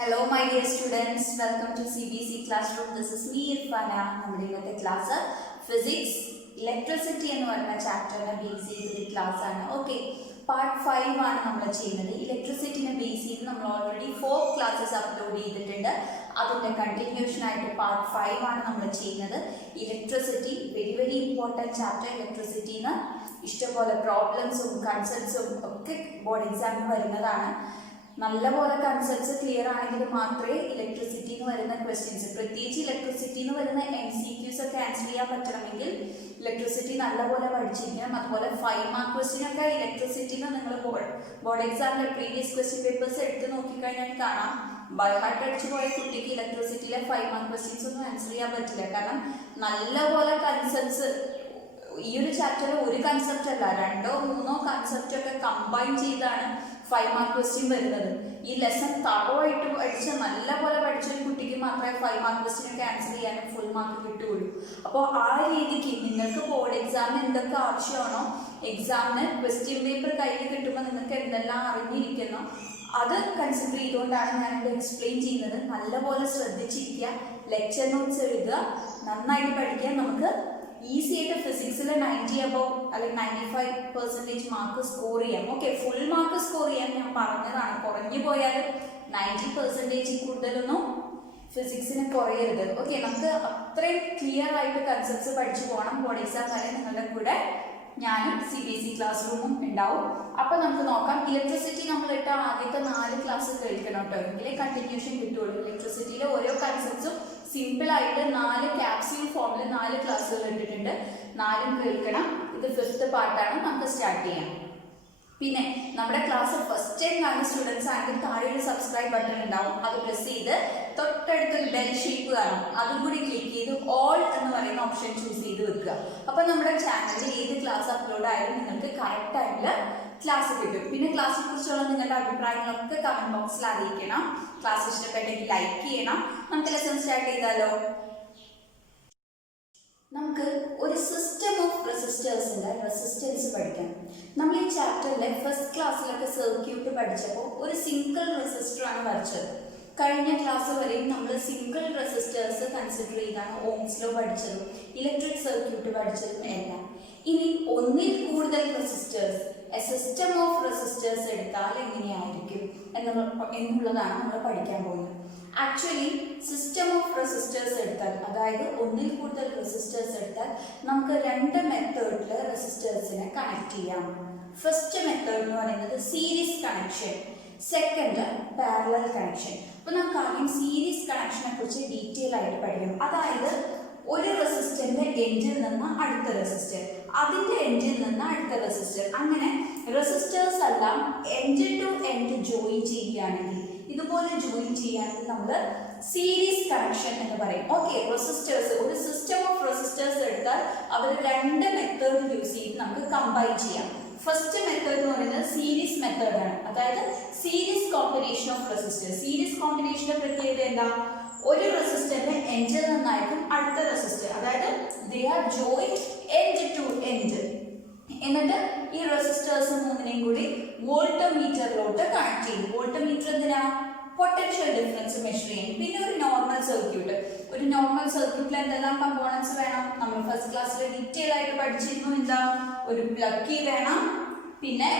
Hello my dear students, welcome to CBC classroom. This is me Irfana. നമ്മുടെ ഇന്നത്തെ class physics electricity എന്ന് പറയുന്ന ചാപ്റ്ററിനെ base ചെയ്തൊരു class ആണ്. ഓക്കെ, പാർട്ട് 5 ആണ് നമ്മൾ ചെയ്യുന്നത്. ഇലക്ട്രിസിറ്റിനെ ബേസ് ചെയ്ത് നമ്മൾ ഓൾറെഡി 4 ക്ലാസ്സസ് അപ്ലോഡ് ചെയ്തിട്ടുണ്ട്. അതിൻ്റെ കണ്ടിന്യൂഷൻ ആയിട്ട് പാർട്ട് 5 ആണ് നമ്മൾ ചെയ്യുന്നത്. Electricity very very important chapter. ഇലക്ട്രിസിറ്റിന്ന് ഇഷ്ടംപോലെ പ്രോബ്ലംസും കൺസെപ്റ്റ്സും ഒക്കെ ബോർഡ് എക്സാമിന് വരുന്നതാണ്. നല്ലപോലെ കൺസെപ്റ്റ്സ് ക്ലിയർ ആണെങ്കിൽ മാത്രമേ ഇലക്ട്രിസിറ്റി എന്ന് വരുന്ന ക്വസ്റ്റ്യൻസ്, പ്രത്യേകിച്ച് ഇലക്ട്രിസിറ്റി എന്ന് വരുന്ന MCQs ഒക്കെ ആൻസർ ചെയ്യാൻ പറ്റണമെങ്കിൽ ഇലക്ട്രിസിറ്റി നല്ലപോലെ പഠിച്ചിരിക്കണം. അതുപോലെ 5 മാർക്ക് ക്വസ്റ്റ്യൻ ഒക്കെ ഇലക്ട്രിസിറ്റിന്ന് നിങ്ങൾ ബോർഡ് എക്സാമിലെ പ്രീവിയസ് ക്വസ്റ്റ്യൻ പേപ്പേഴ്സ് എടുത്ത് നോക്കിക്കഴിഞ്ഞാൽ കാണാം. ബൈ ഹാർട്ട് അടിച്ചു പോയ കുട്ടിക്ക് ഇലക്ട്രിസിറ്റിയിലെ 5 മാർക്ക് ക്വസ്റ്റ്യൻസ് ഒന്നും ആൻസർ ചെയ്യാൻ പറ്റില്ല. കാരണം നല്ലപോലെ കൺസെപ്റ്റ്സ് ഈ ഒരു ചാപ്റ്ററിൽ ഒരു കൺസെപ്റ്റ് അല്ല, 2 or 3 കൺസെപ്റ്റ് ഒക്കെ കമ്പൈൻ ചെയ്താണ് 5 മാർക്ക് ക്വസ്റ്റ്യൻ വരുന്നത്. ഈ ലെസൺ തറവായിട്ട് പഠിച്ച് നല്ലപോലെ പഠിച്ച ഒരു കുട്ടിക്ക് മാത്രമേ 5 മാർക്ക് ക്വസ്റ്റ്യൻ ഒക്കെ ആൻസർ ചെയ്യാനും ഫുൾ മാർക്ക് കിട്ടുകയുള്ളൂ. അപ്പോൾ ആ രീതിക്ക് നിങ്ങൾക്ക് ബോർഡ് എക്സാമിന് എന്തൊക്കെ ആവശ്യമാണോ, എക്സാമിന് ക്വസ്റ്റ്യൻ പേപ്പർ കയ്യിൽ കിട്ടുമ്പോൾ നിങ്ങൾക്ക് എന്തെല്ലാം അറിഞ്ഞിരിക്കുന്നു അത് കൺസിഡർ ചെയ്തുകൊണ്ടാണ് ഞാനിവിടെ എക്സ്പ്ലെയിൻ ചെയ്യുന്നത്. നല്ലപോലെ ശ്രദ്ധിച്ചിരിക്കുക, ലെക്ചർ നോട്ട്സ് എഴുതുക, നന്നായിട്ട് പഠിക്കുക. നമുക്ക് ഈസി ആയിട്ട് ഫിസിക്സിൽ 90 above അല്ലെങ്കിൽ 95% മാർക്ക് സ്കോർ ചെയ്യാം. ഓക്കെ, ഫുൾ മാർക്ക് സ്കോർ ചെയ്യാൻ ഞാൻ പറഞ്ഞതാണ്. കുറഞ്ഞു പോയാലും 90% കൂടുതലൊന്നും ഫിസിക്സിന് കുറയരുത്. ഓക്കെ, നമുക്ക് അത്രയും ക്ലിയർ ആയിട്ട് കൺസെപ്റ്റ്സ് പഠിച്ചു പോകണം. ബോർഡ് എക്സാം വരെ നിങ്ങളുടെ കൂടെ ഞാനും CBSE ക്ലാസ് റൂമും ഉണ്ടാവും. അപ്പൊ നമുക്ക് നോക്കാം. ഇലക്ട്രിസിറ്റി നമ്മൾ ഇട്ട ആദ്യത്തെ 4 ക്ലാസ് കേൾക്കണം കേട്ടോ, എങ്കിലേ കണ്ടിന്യൂഷൻ കിട്ടുള്ളൂ. ഇലക്ട്രിസിറ്റിയിലെ ഓരോ കൺസെപ്റ്റ്സും സിമ്പിൾ ആയിട്ട് 4 ക്യാപ്സ്യൂൾ ഫോമിൽ 4 ക്ലാസ്സുകൾ ഇട്ടിട്ടുണ്ട്. 4 കേൾക്കണം. ഇത് 5th പാർട്ടാണ്. നമുക്ക് സ്റ്റാർട്ട് ചെയ്യാം. പിന്നെ നമ്മുടെ ക്ലാസ് ഫസ്റ്റ് ടൈം കാണുന്ന സ്റ്റുഡൻസ് ആണെങ്കിൽ താഴെ ഒരു സബ്സ്ക്രൈബ് ബട്ടൺ ഉണ്ടാവും. അത് പ്രസ് ചെയ്ത് തൊട്ടടുത്തൊരു ബെൽ ഷേപ്പ് കാണും, അതും കൂടി ക്ലിക്ക് ചെയ്ത് ഓൾ എന്ന് പറയുന്ന ഓപ്ഷൻ ചൂസ് ചെയ്ത് വെക്കുക. അപ്പൊ നമ്മുടെ ചാനലിൽ ഏത് ക്ലാസ് അപ്ലോഡ് ആയാലും നിങ്ങൾക്ക് കറക്റ്റ് ടൈമില് ക്ലാസ് കിട്ടും. പിന്നെ ക്ലാസ്സിനെ കുറിച്ചുള്ള നിങ്ങളുടെ അഭിപ്രായങ്ങളൊക്കെ കമന്റ് ബോക്സിൽ അറിയിക്കണം. ക്ലാസ് ഇഷ്ടപ്പെട്ടെങ്കിൽ ലൈക്ക് ചെയ്യണം. നമുക്ക് ലെസൺ സ്റ്റാർട്ട് ചെയ്താലോ? നമുക്ക് ഒരു സിസ്റ്റം ഓഫ് റെസിസ്റ്റേഴ്സിന്റെ റെസിസ്റ്റൻസ് പഠിക്കാം. നമ്മൾ ഈ ചാപ്റ്ററിലെ ഫസ്റ്റ് ക്ലാസ്സിലൊക്കെ സർക്യൂട്ട് പഠിച്ചപ്പോൾ ഒരു സിംഗിൾ റെസിസ്റ്റർ ആണ് വരച്ചത്. കഴിഞ്ഞ ക്ലാസ് വരെയും നമ്മൾ സിംഗിൾ റെസിസ്റ്റേഴ്സ് കൺസിഡർ ചെയ്താണ് ഓംസ് ലോ പഠിച്ചതും ഇലക്ട്രിക് സർക്യൂട്ട് പഠിച്ചതും എല്ലാം. ഇനി ഒന്നിൽ കൂടുതൽ resistors, A system of resistors എടുത്താൽ എങ്ങനെയായിരിക്കും എന്നുള്ളതാണ് നമ്മൾ പഠിക്കാൻ പോകുന്നത്. ആക്ച്വലി സിസ്റ്റം ഓഫ് റെസിസ്റ്റേഴ്സ് എടുത്താൽ, അതായത് ഒന്നിൽ കൂടുതൽ റെസിസ്റ്റേഴ്സ് എടുത്താൽ നമുക്ക് 2 മെത്തേഡിൽ റെസിസ്റ്റേഴ്സിനെ കണക്ട് ചെയ്യാം. ഫസ്റ്റ് മെത്തേഡ് എന്ന് പറയുന്നത് series connection, second parallel connection. അപ്പൊ നമുക്ക് ആദ്യം സീരീസ് കണക്ഷനെ കുറിച്ച് ഡീറ്റെയിൽ ആയിട്ട് പഠിക്കണം. അതായത് ഒരു റെസിസ്റ്ററിന്റെ എൻഡിൽ നിന്ന് അടുത്ത റെസിസ്റ്റർ, അതിന്റെ എൻഡിൽ നിന്ന് അടുത്ത റെസിസ്റ്റർ, അങ്ങനെ റെസിസ്റ്റേഴ്സ് എല്ലാം എൻഡ് ടു എൻഡ് ജോയിൻ ചെയ്യുകയാണെങ്കിൽ, ഇതുപോലെ ജോയിൻ ചെയ്യുകയാണെങ്കിൽ നമ്മൾ സീരീസ് കണക്ഷൻ എന്ന് പറയും. ഓക്കെ, റെസിസ്റ്റേഴ്സ്, ഒരു സിസ്റ്റം ഓഫ് റെസിസ്റ്റേഴ്സ് എടുത്താൽ അവർ 2 മെത്തേഡ് യൂസ് ചെയ്ത് നമുക്ക് കമ്പൈൻ ചെയ്യാം. ഫസ്റ്റ് മെത്തേഡ് എന്ന് പറയുന്നത് സീരീസ് മെത്തേഡ് ആണ്. അതായത് series combination of resistors. Series കോമ്പിനേഷന്റെ പ്രത്യേകത എന്താ? ഒരു റെസിസ്റ്ററിന്റെ എൻഡിൽ നിന്നായിരിക്കും അടുത്ത റെസിസ്റ്റർ, അതായത് they are join end to end. എന്നിട്ട് ഈ റെസിസ്റ്റേഴ്സ് 3നെയും കൂടി വോൾട്ടമീറ്ററിലോട്ട് കണക്ട് ചെയ്യും. വോൾട്ടമീറ്റർ എന്തിനാ? പൊട്ടൻഷ്യൽ ഡിഫറൻസ് മെഷർ ചെയ്യും. പിന്നെ ഒരു നോർമൽ സർക്യൂട്ട്, ഒരു നോർമൽ സർക്യൂട്ടിൽ എന്തെല്ലാം കമ്പോണൻസ് വേണം? നമ്മൾ ഫസ്റ്റ് ക്ലാസ്സിൽ ഡീറ്റെയിൽ ആയിട്ട് പഠിച്ചിരുന്നു. എന്താ? ഒരു പ്ലഗ് കീ വേണം, പിന്നെ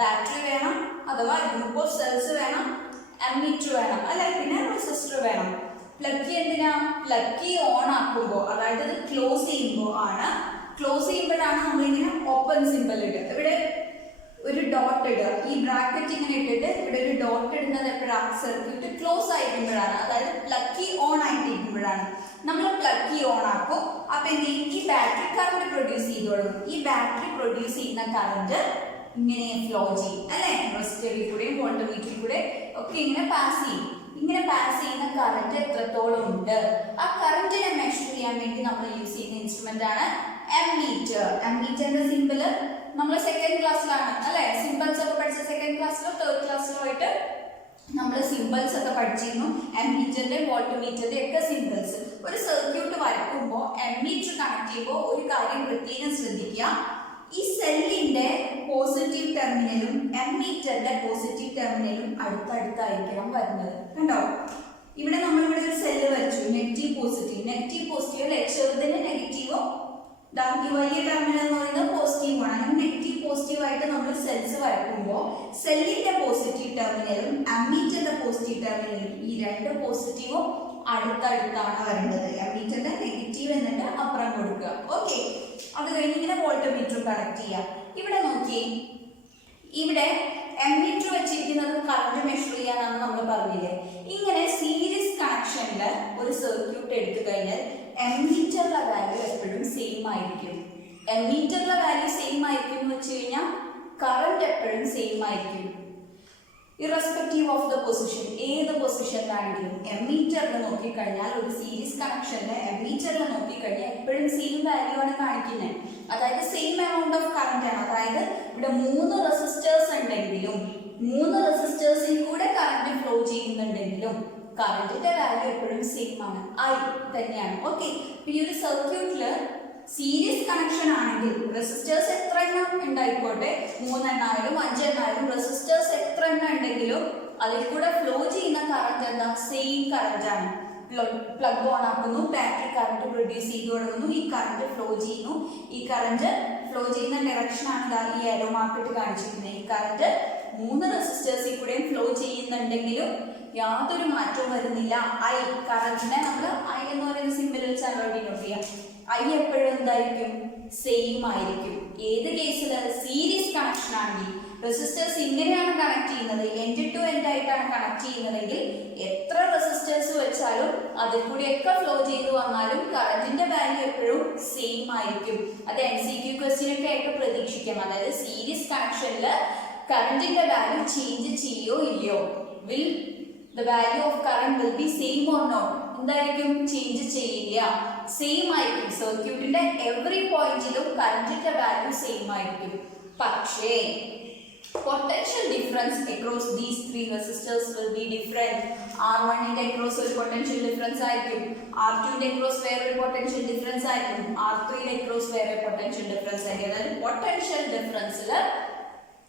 ബാറ്ററി വേണം, അഥവാ ഗ്രൂപ്പ് ഓഫ് സെൽസ് വേണം, അമ്മീറ്റർ വേണം, അല്ലെ, പിന്നെ റെസിസ്റ്റർ വേണം. പ്ലഗ് കീ എന്തിനാ? പ്ലഗ് കീ ഓൺ ആക്കുമ്പോൾ, അതായത് അത് ക്ലോസ് ചെയ്യുമ്പോൾ ആണ്. ക്ലോസ് ചെയ്യുമ്പോഴാണ് നമ്മളിങ്ങനെ ഓപ്പൺ സിമ്പിൾ ഇടുക. ഇവിടെ ഒരു ഡോട്ട് ഇടുക, ഈ ബ്രാക്കറ്റ് ഇങ്ങനെ ഇട്ടിട്ട് ഇവിടെ ഒരു ഡോട്ട് ഇടുന്നത് എപ്പോഴാണ്? സർക്യൂട്ട് ക്ലോസ് ആയിരിക്കുമ്പോഴാണ്, അതായത് പ്ലഗ് കീ ഓൺ ആയിട്ടിരിക്കുമ്പോഴാണ്. നമ്മൾ പ്ലഗ് കീ ഓൺ ആക്കും. അപ്പൊ എന്ത് ചെയ്യും? ഈ ബാറ്ററി കറണ്ട് പ്രൊഡ്യൂസ് ചെയ്തോളും. ഈ ബാറ്ററി പ്രൊഡ്യൂസ് ചെയ്യുന്ന കറണ്ട് ഇങ്ങനെ ഫ്ലോ ചെയ്യും, അല്ലെ? റെസിസ്റ്ററിൽ കൂടെയും വോൾട്ടമീറ്ററിൽ കൂടെ ഒക്കെ ഇങ്ങനെ പാസ് ചെയ്യും. ഇങ്ങനെ പാസ് ചെയ്യുന്ന കറണ്ട് എത്രത്തോളം ഉണ്ട്, ആ കറണ്ടിനെ മെഷർ ചെയ്യാൻ വേണ്ടി നമ്മൾ യൂസ് ചെയ്യുന്ന ഇൻസ്ട്രുമെന്റ് ആണ് അമ്മീറ്റർ. അമ്മീറ്ററിന്റെ സിമ്പിള് നമ്മൾ സെക്കൻഡ് ക്ലാസ്സിലാണ്, അല്ലെ? സിമ്പിൾസ് ഒക്കെ പഠിച്ച സെക്കൻഡ് ക്ലാസ്സിലോ 3rd ക്ലാസ്സിലോ ആയിട്ട് നമ്മൾ സിമ്പിൾസ് ഒക്കെ പഠിച്ചിരുന്നു. അമ്മീറ്ററിന്റെ വോൾട്ടമീറ്ററിന്റെ ഒക്കെ സിമ്പിൾസ്. ഒരു സർക്യൂട്ട് വരയ്ക്കുമ്പോൾ അമ്മീറ്റർ കണക്ട് ചെയ്യുമ്പോൾ ഒരു കാര്യം പ്രത്യേകം ശ്രദ്ധിക്കുക. ഈ സെല്ലിന്റെ പോസിറ്റീവ് ടെർമിനലും എമ്മീറ്ററിന്റെ പോസിറ്റീവ് ടെർമിനലും അടുത്തടുത്തായിരിക്കണം വരുന്നത്. കണ്ടോ, ഇവിടെ നമ്മൾ ഇവിടെ ഒരു സെല്ല് വരച്ചു, നെഗറ്റീവ് പോസിറ്റീവ് അല്ലെ, ചെറുതിന് നെഗറ്റീവോ ഈ വലിയ ടെർമിനൽ എന്ന് പറയുന്നത് പോസിറ്റീവ് ആണ്. അങ്ങനെ നെഗറ്റീവ് പോസിറ്റീവ് ആയിട്ട് നമ്മൾ സെൽസ് വരയ്ക്കുമ്പോൾ സെല്ലിന്റെ പോസിറ്റീവ് ടെർമിനലും അമ്മീറ്ററിന്റെ പോസിറ്റീവ് ടെർമിനലും ഈ രണ്ട് പോസിറ്റീവും അടുത്തടുത്താണ് വരേണ്ടത്. അമ്മീറ്ററിന്റെ നെഗറ്റീവ് എന്നിട്ട് അപ്പുറം കൊടുക്കുക. ഓക്കെ, അത് കഴിഞ്ഞ് ഇങ്ങനെ വോൾട്ട്മീറ്റർ കണക്ട് ചെയ്യുക. ഇവിടെ നോക്കി, ഇവിടെ എമ്മീറ്റർ വെച്ചിരിക്കുന്നത് കറണ്ട് മെഷർ ചെയ്യാനാണ് നമ്മൾ പറഞ്ഞില്ലേ. ഇങ്ങനെ സീരീസ് കണക്ഷനിൽ ഒരു സർക്യൂട്ട് എടുത്തു കഴിഞ്ഞാൽ എമ്മീറ്ററിലെ വാല്യൂ എപ്പോഴും സെയിം ആയിരിക്കും. എമ്മീറ്ററിലെ വാല്യൂ സെയിം ആയിരിക്കും എന്ന് വെച്ച് കഴിഞ്ഞാൽ കറണ്ട് എപ്പോഴും സെയിം ആയിരിക്കും, ഇറസ്പെക്റ്റീവ് ഓഫ് ദ പൊസിഷൻ. ഏത് പൊസിഷനിലാണെങ്കിലും എമ്മീറ്ററിൽ നോക്കിക്കഴിഞ്ഞാൽ ഒരു സീരീസ് കണക്ഷനിൽ എമ്മീറ്ററിൽ നോക്കിക്കഴിഞ്ഞാൽ എപ്പോഴും സെയിം വാല്യൂ ആണ് കാണിക്കുന്നത്. അതായത് സെയിം എമൗണ്ട് ഓഫ് കറണ്ട് ആണ്. അതായത് ഇവിടെ 3 റെസിസ്റ്റേഴ്സ് ഉണ്ടെങ്കിലും 3 റെസിസ്റ്റേഴ്സിൽ കൂടെ കറണ്ട് ഫ്ലോ ചെയ്യുന്നുണ്ടെങ്കിലും കറണ്ടിന്റെ വാല്യൂ എപ്പോഴും സെയിം ആണ്, ഐ തന്നെയാണ്. ഓക്കെ, ഈ ഒരു സർക്യൂട്ടില് സീരീസ് കണക്ഷൻ ആണെങ്കിൽ റെസിസ്റ്റേഴ്സ് എത്ര എണ്ണം ഉണ്ടായിക്കോട്ടെ, 3 എണ്ണായാലും 5 എണ്ണായാലും റെസിസ്റ്റേഴ്സ് എത്ര എണ്ണം ഉണ്ടെങ്കിലും അതിൽ കൂടെ ഫ്ലോ ചെയ്യുന്ന കറണ്ട് എന്താ, സെയിം കറണ്ട് ആണ്. പ്ലഗ് ഓൺ ആക്കുന്നു, ബാറ്ററി കറണ്ട് പ്രൊഡ്യൂസ് ചെയ്തു തുടങ്ങുന്നു, ഈ കറണ്ട് ഫ്ലോ ചെയ്യുന്നു. ഈ കറണ്ട് ഫ്ലോ ചെയ്യുന്ന ഡയറക്ഷൻ ആണ് ഈ ആരോ മാർക്കിട്ട് കാണിച്ചിരിക്കുന്നത്. ഈ കറണ്ട് 3 റെസിസ്റ്റേഴ്സിൽ കൂടെയും ഫ്ലോ ചെയ്യുന്നുണ്ടെങ്കിലും യാതൊരു മാറ്റവും വരുന്നില്ല. ഐ കറണ്ടിനെ നമ്മൾ ഐ എന്ന് പറയുന്ന സിമ്പിൾ വെച്ചാണ് ഡിനോട്ട് ചെയ്യുക. ഐ എപ്പോഴും എന്തായിരിക്കും, സെയിം ആയിരിക്കും. ഏത് കേസിൽ സീരീസ് കണക്ഷൻ ആണെങ്കിൽ റെസിസ്റ്റേഴ്സ് ഇങ്ങനെയാണ് കണക്ട് ചെയ്യുന്നത്, എൻഡ് ടു എൻഡ് ആയിട്ടാണ് കണക്ട് ചെയ്യുന്നതെങ്കിൽ എത്ര റെസിസ്റ്റേഴ്സ് വെച്ചാലും അതിൽ കൂടിയൊക്കെ ഫ്ലോ ചെയ്ത് വന്നാലും കറണ്ടിന്റെ വാല്യൂ എപ്പോഴും സെയിം ആയിരിക്കും. അത് MCQ ക്വസ്റ്റ്യൻ ഒക്കെ ആയിട്ട് പ്രതീക്ഷിക്കാം. അതായത് സീരീസ് കണക്ഷനിൽ കറണ്ടിന്റെ വാല്യൂ ചേഞ്ച് ചെയ്യോ ഇല്ലയോ, will the value of current will be same or not, എന്തായിരിക്കും, ചേഞ്ച് ചെയ്യില്ല, സെയിം ആയിരിക്കും. സർക്യൂട്ടിന്റെ എവറി പോയിന്റിലും കറണ്ടിന്റെ വാല്യൂ സെയിം ആയിരിക്കും. പക്ഷേ potential difference across these 3 resistors will be different. R1 ന്റെ അക്രോസ് ഒരു പൊട്ടൻഷ്യൽ ഡിഫറൻസ് ആയിരിക്കും, R2 ന്റെ അക്രോസ് വേറൊരു പൊട്ടൻഷ്യൽ ഡിഫറൻസ് ആയിരിക്കും, R3 ന്റെ അക്രോസ് വേറെ പൊട്ടൻഷ്യൽ ഡിഫറൻസ് ആയിരിക്കും. അതായത് പൊട്ടൻഷ്യൽ ഡിഫറൻസിൽ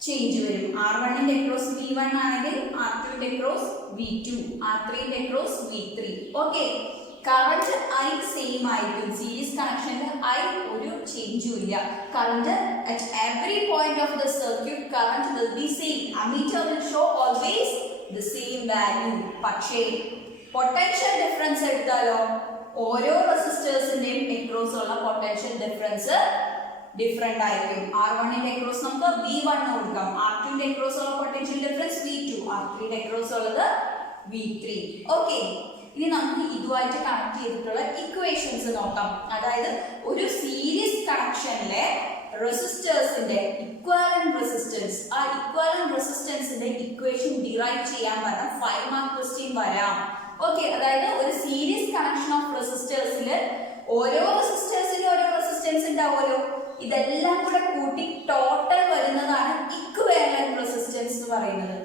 ചേഞ്ച് വരും. R1 ന്റെ അക്രോസ് V1 ആണെങ്കിൽ R2 ന്റെ അക്രോസ് V2, R3 ന്റെ across V3. Okay, current I same ആയിരിക്കും. സീരീസ് കണക്ഷനിൽ I ഒരു ചേഞ്ചും ഇല്ല. Current at every point of the circuit current will be same. Ammeter will show always the same value. പക്ഷേ potential difference എടുത്താലോ ഓരോ റെസിസ്റ്റേഴ്സിന്റെയും across ഉള്ള potential difference different ആയിരിക്കും. R1 ന്റെ അക്രോസ് നമുക്ക് V1 കൊടുക്കാം, R2 ന്റെ അക്രോസ് ഉള്ള പൊട്ടൻഷ്യൽ ഡിഫറൻസ് V2, R3 ന്റെ അക്രോസ് ഉള്ളത് V3. ഓക്കെ, ഇനി നമുക്ക് ഇതുമായിട്ട് കണക്ട് ചെയ്തിട്ടുള്ള ഇക്വേഷൻസ് നോക്കാം. അതായത് ഒരു സീരീസ് കണക്ഷനിലെ റെസിസ്റ്റേഴ്സിന്റെ ഇക്വാലന്റ് റെസിസ്റ്റൻസ്, ആ ഇക്വാലന്റ് റെസിസ്റ്റൻസിന്റെ ഇക്വേഷൻ ഡിറൈവ് ചെയ്യാൻ പറഞ്ഞ 5 മാർക്ക് ക്വസ്റ്റ്യൻ വരാം. ഓക്കെ, അതായത് ഒരു സീരീസ് കണക്ഷൻ ഓഫ് റെസിസ്റ്റേഴ്സിൽ ഓരോ റെസിസ്റ്റേഴ്സിലും ഓരോ റെസിസ്റ്റൻസ് ഉണ്ടാവുമല്ലോ, ഇതെല്ലാം കൂടെ കൂട്ടി ടോട്ടൽ വരുന്നതാണ് ഇക്വിവാലന്റ് റെസിസ്റ്റൻസ് എന്ന് പറയുന്നത്.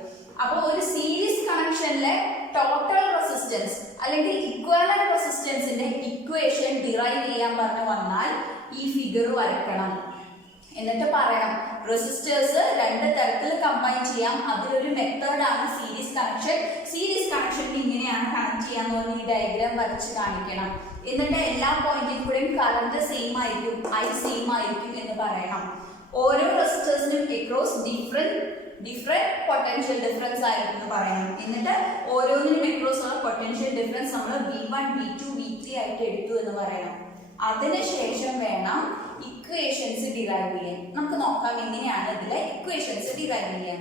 അപ്പോൾ ഒരു സീരീസ് കണക്ഷനിലെ ടോട്ടൽ റെസിസ്റ്റൻസ് അല്ലെങ്കിൽ ഇക്വിവാലന്റ് റെസിസ്റ്റൻസിന്റെ ഇക്വേഷൻ ഡിറൈവ് ചെയ്യാൻ പറഞ്ഞു വന്നാൽ ഈ ഫിഗർ വരയ്ക്കണം. എന്നിട്ട് പറയണം റെസിസ്റ്റേഴ്സ് 2 തരത്തിൽ കമ്പൈൻ ചെയ്യാം, അതിലൊരു മെത്തേഡാണ് സീരീസ് കണക്ഷൻ. സീരീസ് കണക്ഷനിൽ ഇങ്ങനെയാണ് കണക്ട് ചെയ്യാന്ന് പറഞ്ഞ് ഈ ഡയഗ്രാം വരച്ച് കാണിക്കണം. എന്നിട്ട് എല്ലാ പോയിന്റിൽ കൂടെയും കറണ്ട് സെയിം ആയിരിക്കും, ഐ സെയിം ആയിരിക്കും എന്ന് പറയണം. ഓരോ റെസിസ്റ്റേഴ്സിനും അക്രോസ് ഡിഫറെന്റ് പൊട്ടൻഷ്യൽ ഡിഫറൻസ് ആയിരിക്കും എന്ന് പറയണം. എന്നിട്ട് ഓരോന്നിനും അക്രോസ് ഉള്ള പൊട്ടൻഷ്യൽ ഡിഫറൻസ് നമ്മൾ V1, V2, V3 ആയിട്ട് എടുത്തു എന്ന് പറയണം. അതിനുശേഷം വേണം ഇക്വേഷൻസ് ഡിറൈവ് ചെയ്യാൻ. നമുക്ക് നോക്കാം എങ്ങനെയാണ് ഇതിലെ ഇക്വേഷൻസ് ഡിറൈവ് ചെയ്യാൻ.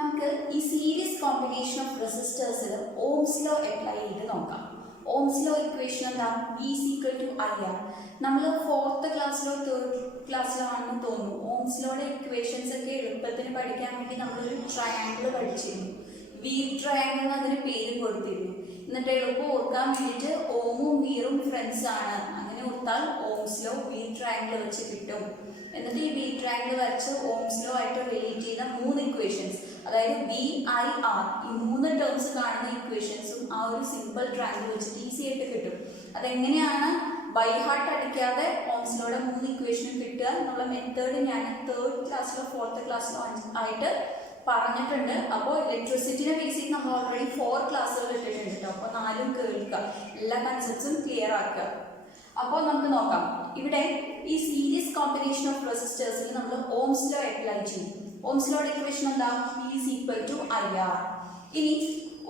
നമുക്ക് ഈ സീരീസ് കോമ്പിനേഷൻ ഓഫ് റെസിസ്റ്റേഴ്സിൽ ഓംസ് ലോ അപ്ലൈ ചെയ്ത് നോക്കാം. ഓംസ് ലോ ഇക്വേഷൻ എന്താ, V is equal to I ആണ്. നമ്മൾ 4th ക്ലാസ്സിലോ 3rd ക്ലാസ്സിലോ ആണെന്ന് തോന്നുന്നു. ഓംസ് ലോയുടെ ഇക്വേഷൻസ് ഒക്കെ എളുപ്പത്തിന് പഠിക്കാൻ വേണ്ടി നമ്മളൊരു ട്രയാങ്കിൾ പഠിച്ചിരുന്നു. വി ട്രയാങ്കിൾ എന്ന് അതിന് പേര് കൊടുത്തിരുന്നു. എന്നിട്ട് എളുപ്പം ഓർക്കാൻ വേണ്ടിയിട്ട് ഓമും വീറും ഫ്രണ്ട്സ് ആണ്, അങ്ങനെ ഓർത്താൽ ഓംസ് ലോ വി ട്രയാങ്കിൾ വെച്ച് കിട്ടും. എന്നിട്ട് ഈ വി ട്രയാങ്കിൾ വരച്ച് ഓംസ് ലോ ആയിട്ട് റിലേറ്റ് ചെയ്യുന്ന 3 ഇക്വേഷൻസ്, അതായത് VIR, ഈ 3 ടേംസ് കാണുന്ന ഇക്വേഷൻസും ആ ഒരു സിമ്പിൾ ട്രയാങ്കിൾ വെച്ചിട്ട് ഈസി ആയിട്ട് കിട്ടും. അതെങ്ങനെയാണ് ബൈ ഹാർട്ട് അടിക്കാതെ ഓംസ് ലോയുടെ 3 ഇക്വേഷനും കിട്ടുക എന്നുള്ള മെത്തേഡ് ഞാൻ 3rd ക്ലാസ്സിലോ 4th ക്ലാസ്സിലോ ആയിട്ട് പറഞ്ഞിട്ടുണ്ട്. അപ്പോൾ ഇലക്ട്രിസിറ്റിനെ ബേസ് ചെയ്ത് നമ്മൾ ഓൾറെഡി 4 ക്ലാസ്സുകൾ ഇട്ടിട്ടുണ്ട് കേട്ടോ. അപ്പോൾ 4 കേൾക്കുക, എല്ലാ കൺസെപ്റ്റ്സും ക്ലിയർ ആക്കുക. അപ്പോൾ നമുക്ക് നോക്കാം. ഇവിടെ ഈ സീരീസ് കോമ്പിനേഷൻ ഓഫ് റെസിസ്റ്റേഴ്സിൽ നമ്മൾ ഓംസ് ലോ അപ്ലൈ ചെയ്യും. ഓംസ് ലോയുടെ ഇക്വേഷൻ എന്താ? V is equal to IR. ഇനി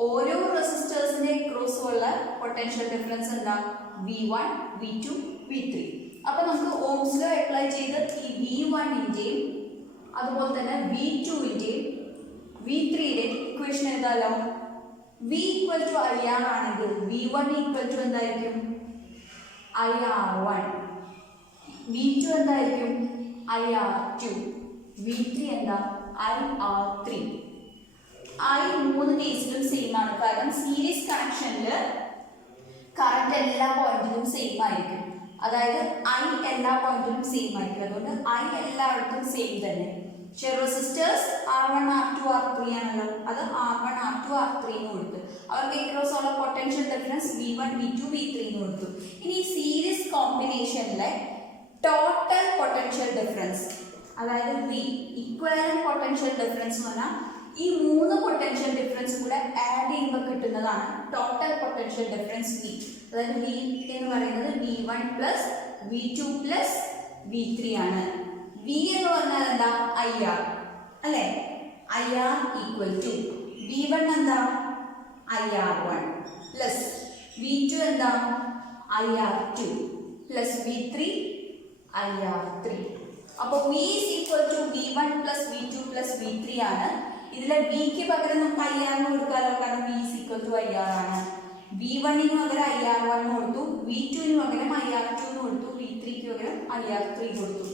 ഓരോ റെസിസ്റ്റേഴ്സിന്റെ അക്രോസ് ഉള്ള പൊട്ടൻഷ്യൽ ഡിഫറൻസ് എന്താ? V1, V2, V3. അപ്പോൾ നമുക്ക് ഓംസ് ലോ അപ്ലൈ ചെയ്ത് ഈ V1ന്റെയും അതുപോലെ തന്നെ V2ന്റെയും V3യുടെയും equation എഴുതാലോ. V equal to IR ആണെങ്കിൽ V1 equal to എന്തായിരിക്കും? IR1. V2 എന്തായിരിക്കും? IR2. V3 എന്താ? IR3. I 3 കേസിലും സെയിം ആണ്. കാരണം സീരീസ് കണക്ഷനിൽ കറന്റ് എല്ലാ പോയിന്റിലും സെയിം ആയിരിക്കും. അതായത് I എല്ലാ പോയിന്റിലും സെയിം ആയിരിക്കും. അതുകൊണ്ട് I എല്ലായിടത്തും സെയിം തന്നെ. റെസിസ്റ്റേഴ്സ് R1, R2, R3 ആണല്ലോ. അത് R1, R2, R3 എന്ന് കൊടുത്തു. അവർക്ക് അക്രോസ് ഉള്ള potential difference V1, V2, V3 എന്ന് കൊടുത്തു. ഇനി സീരീസ് കോമ്പിനേഷനിലെ ടോട്ടൽ പൊട്ടൻഷ്യൽ ഡിഫറൻസ്, അതായത് V ഇക്വലന്റ് പൊട്ടൻഷ്യൽ ഡിഫറൻസ് എന്ന് പറഞ്ഞാൽ ഈ 3 പൊട്ടൻഷ്യൽ ഡിഫറൻസ് കൂടെ ആഡ് ചെയ്യുമ്പോൾ കിട്ടുന്നതാണ് ടോട്ടൽ പൊട്ടൻഷ്യൽ ഡിഫറൻസ് V. അതായത് V എന്ന് പറയുന്നത് V1 plus V2 plus V3 ആണ്. V എന്ന് പറഞ്ഞാൽ എന്താ? IR അല്ലേ? IR ഈക്വൽ ടു V1 എന്താ? IR1 പ്ലസ് V2 എന്താ? IR2 plus V3 IR3. അപ്പോൾ V is equal to V1 plus V2 plus V3 ആണ്. ഇതിലെ Vക്ക് പകരം നമുക്ക് IR എന്ന് കൊടുക്കാമല്ലോ. കാരണം V is equal to IR ആണ്. V1ന് പകരം IR1 കൊടുത്തു, V2ന് പകരം IR2 കൊടുത്തു, V3ക്ക് പകരം IR3 കൊടുത്തു.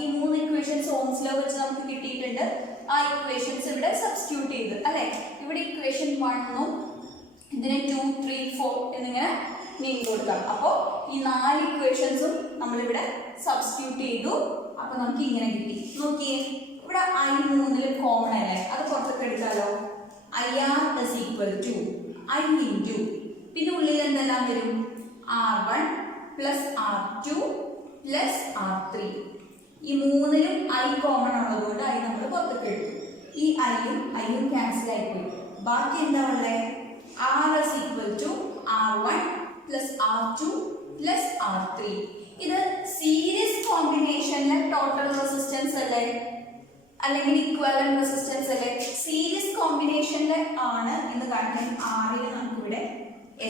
ഈ 3 ഇക്വേഷൻസ് ഓംസ് ലോ വെച്ച് നമുക്ക് കിട്ടിയിട്ടുണ്ട്. ആ ഇക്വേഷൻസ് ഇവിടെ സബ്സ്റ്റിറ്റ്യൂട്ട് ചെയ്ത് അല്ലെ. ഇവിടെ ഇക്വേഷൻ 1 ഇതിനെ 2, 3, 4 എന്നിങ്ങനെ നീങ്ങി കൊടുക്കാം. അപ്പോൾ ഈ 4 ഇക്വേഷൻസും നമ്മളിവിടെ സബ്സ്റ്റിറ്റ്യൂട്ട് ചെയ്തു. അപ്പൊ നമുക്ക് ഇങ്ങനെ കിട്ടി. നോക്കിയേ, ഇവിടെ I 3 കോമൺ അല്ലേ, അത് പുറത്തൊക്കെ എടുക്കാലോ. IR is equal to I into പിന്നെ ഉള്ളിൽ എന്തെല്ലാം വരും? R1 plus R2 plus R3. ഈ 3ലും I കോമൺ ഉള്ളതുകൊണ്ട് I നമ്മൾ പുറത്തൊക്കെ എടുത്തു. ഈ ഐയും ക്യാൻസൽ ആയിപ്പോയി. ബാക്കി എന്താ ഉള്ളത്? R is equal to R1 plus R2 plus R3. ഇത് സീരീസ് കോമ്പിനേഷനിലെ ടോട്ടൽ റെസിസ്റ്റൻസ് അല്ലേ, അല്ലെങ്കിൽ ഇക്വലന്റ് റെസിസ്റ്റൻസ് അല്ലേ? സീരീസ് കോമ്പിനേഷനിലെ ആണ് എന്ന് കാണിക്കാൻ R-ന് നമുക്ക് ഇവിടെ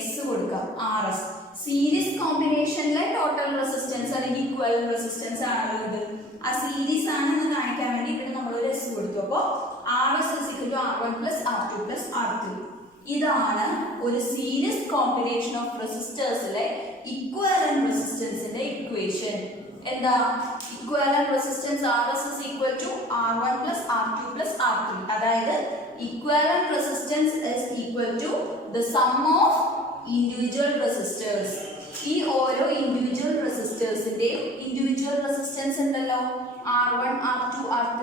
S കൊടുക്കാം. RS സീരീസ് കോമ്പിനേഷനിലെ ടോട്ടൽ റെസിസ്റ്റൻസ് അല്ലെങ്കിൽ ഇക്വലന്റ് റെസിസ്റ്റൻസ് ആണല്ലോ ഇത്. ആ സീരീസ് ആണെന്ന് കാണിക്കാൻ വേണ്ടി ഇവിടെ നമ്മൾ ഒരു S കൊടുത്തു. അപ്പോൾ RS is equal to R1 plus R2 plus R3. ഇതാണ് ഒരു സീരീസ് കോമ്പിനേഷൻ ഓഫ് റെസിസ്റ്റേഴ്സിലെ ഇക്വലന്റ് റെസിസ്റ്റൻസിന്റെ ഇക്വേഷൻ. എന്താ? Equivalent resistance RS is equal to R1 plus R2 plus R3. അതായത് equivalent resistance is equal to the sum of individual resistors. ഈ ഓരോ individual റെസിസ്റ്റേഴ്സിന്റെ individual resistance ഉണ്ടല്ലോ, R1, R2, R3.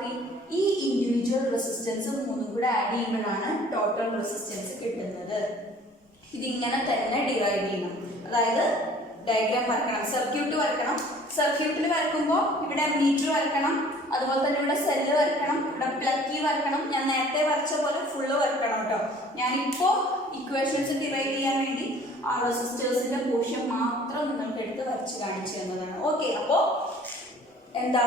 ഈ individual resistance 3 കൂടെ add ചെയ്യുമ്പോഴാണ് total resistance കിട്ടുന്നത്. ഇതിങ്ങനെ തന്നെ ഡിറൈവ് ചെയ്യണം. അതായത് ഡയഗ്രാം വരക്കണം, സർക്യൂട്ട് വരക്കണം. സർക്യൂട്ടിൽ വരക്കുമ്പോൾ ഇവിടെ മീറ്റർ വരക്കണം, അതുപോലെ തന്നെ ഇവിടെ സെല്ല് വരക്കണം, ഇവിടെ പ്ലഗ് വരക്കണം. ഞാൻ നേരത്തെ വരച്ച പോലെ ഫുള്ള് വരക്കണം കേട്ടോ. ഞാനിപ്പോൾ ഇക്വേഷൻസ് ഡിറൈവ് ചെയ്യാൻ വേണ്ടി ആ റെസിസ്റ്റേഴ്സിന്റെ പോർഷൻ മാത്രം നിങ്ങൾക്ക് എടുത്ത് വരച്ച് കാണിച്ചു തന്നതാണ്. ഓക്കെ, അപ്പോൾ എന്താ?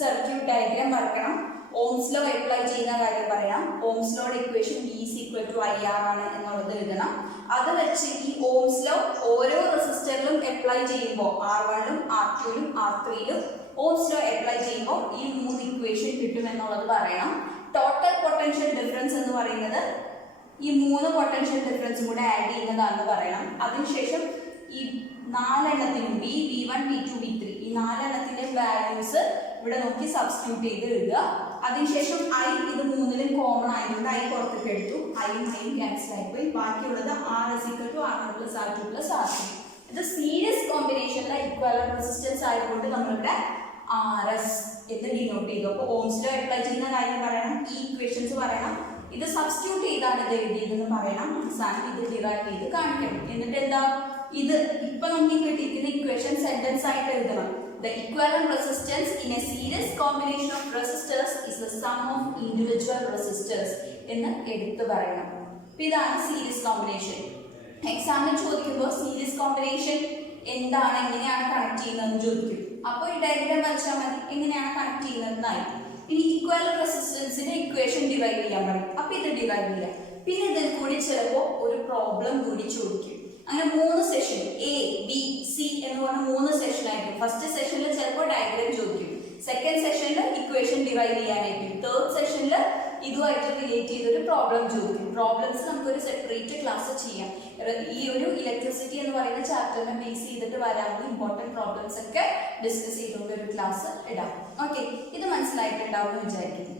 സർക്യൂട്ട് ഡയഗ്രാം വരക്കണം. ഓംസ് ലോ അപ്ലൈ ചെയ്യുന്ന കാര്യം പറയാം. ഓംസ് ലോയുടെ equation V is equal to IR ആണ് എന്നുള്ളത് എഴുതണം. അത് വെച്ച് ഈ ഓംസ് ലോ ഓരോ റെസിസ്റ്ററിലും അപ്ലൈ ചെയ്യുമ്പോൾ R1ലും R2ലും R3ലും ഓംസ് ലോ അപ്ലൈ ചെയ്യുമ്പോൾ ഈ 3 ഇക്വേഷൻ കിട്ടും എന്നുള്ളത് പറയണം. ടോട്ടൽ പൊട്ടൻഷ്യൽ ഡിഫറൻസ് എന്ന് പറയുന്നത് ഈ 3 പൊട്ടൻഷ്യൽ ഡിഫറൻസും കൂടെ ആഡ് ചെയ്യുന്നതാണെന്ന് പറയണം. അതിനുശേഷം ഈ 4 എണ്ണത്തിനും V1, V2, V3 ഈ 4 എണ്ണത്തിന്റെ വാല്യൂസ് ഇവിടെ നോക്കി സബ്സ്റ്റിറ്റ്യൂട്ട് ചെയ്ത് എഴുതുക. അതിനുശേഷം I ഇത് 3ലും കോമൺ ആയതുകൊണ്ട് I പുറത്തേക്ക് എടുത്തു. ഐയും ക്യാൻസൽ ആയിപ്പോയി. ബാക്കിയുള്ളത് R is equal to R1 plus R2 plus R3. ഇത് സീരീസ് കോമ്പിനേഷനിലെ ഇക്വലന്റ് റെസിസ്റ്റൻസ് ആയതുകൊണ്ട് നമ്മളിവിടെ RS എന്ന് ഡിനോട്ട് ചെയ്തു. അപ്പോൾ ഓംസ് ലോ അപ്ലൈ ചെയ്യുന്ന കാര്യം പറയണം, ഈ ഇക്വേഷൻസ് പറയണം, ഇത് സബ്സ്റ്റിറ്റ്യൂട്ട് ചെയ്താണ് ഇത് എഴുതിയതെന്ന് പറയണം. അവസാനം ഇത് ഡിറൈവ് ചെയ്ത് കാണിക്കണം. എന്നിട്ട് എന്താ ഇത് ഇപ്പൊ നമുക്ക് കിട്ടിയിരിക്കുന്ന ഇക്വേഷൻ സെന്റൻസ് ആയിട്ട് എഴുതണം. The equivalent resistance in a series combination of resistors is the sum of individual resistors എന്ന് എടുത്തു പറയണം. ഇതാണ് സീരീസ് കോമ്പിനേഷൻ. എക്സാമിന് ചോദിക്കുമ്പോൾ സീരീസ് കോമ്പിനേഷൻ എന്താണ്, എങ്ങനെയാണ് കണക്ട് ചെയ്യുന്നതെന്ന് ചോദിക്കും. അപ്പോൾ ഈ ഡയഗ്രാം വരച്ചാൽ മതി എങ്ങനെയാണ് കണക്ട് ചെയ്യുന്നതെന്നായി. ഇനി ഇക്വാലന്റ് റെസിസ്റ്റൻസിന്റെ ഇക്വേഷൻ ഡിറൈവ് ചെയ്യാൻ പറയും. അപ്പൊ ഇത് ഡിറൈവ് ചെയ്യാം. പിന്നെ ഇതിൽ കൂടി ചിലപ്പോൾ ഒരു പ്രോബ്ലം കൂടി ചോദിക്കും. അങ്ങനെ 3 സെഷൻ എ ബി സി എന്ന് പറഞ്ഞ 3 സെഷൻ ആയിരിക്കും. ഫസ്റ്റ് സെഷനിൽ ചിലപ്പോൾ ഡയഗ്രാം ചോദിക്കും, സെക്കൻഡ് സെഷനിൽ ഇക്വേഷൻ ഡിറൈവ് ചെയ്യാനായിരിക്കും, തേർഡ് സെഷനിൽ ഇതുമായിട്ട് റിലേറ്റ് ചെയ്തൊരു പ്രോബ്ലം ചോദിക്കും. പ്രോബ്ലംസ് നമുക്കൊരു സെപ്പറേറ്റ് ക്ലാസ് ചെയ്യാം. ഈ ഒരു ഇലക്ട്രിസിറ്റി എന്ന് പറയുന്ന ചാപ്റ്ററിനെ ബേസ് ചെയ്തിട്ട് വരാവുന്ന ഇമ്പോർട്ടൻറ്റ് പ്രോബ്ലംസ് ഒക്കെ ഡിസ്കസ് ചെയ്തുകൊണ്ട് ഒരു ക്ലാസ് ഇടാം. ഓക്കെ, ഇത് മനസ്സിലായിട്ടുണ്ടാവും എന്ന് വിചാരിക്കുന്നു.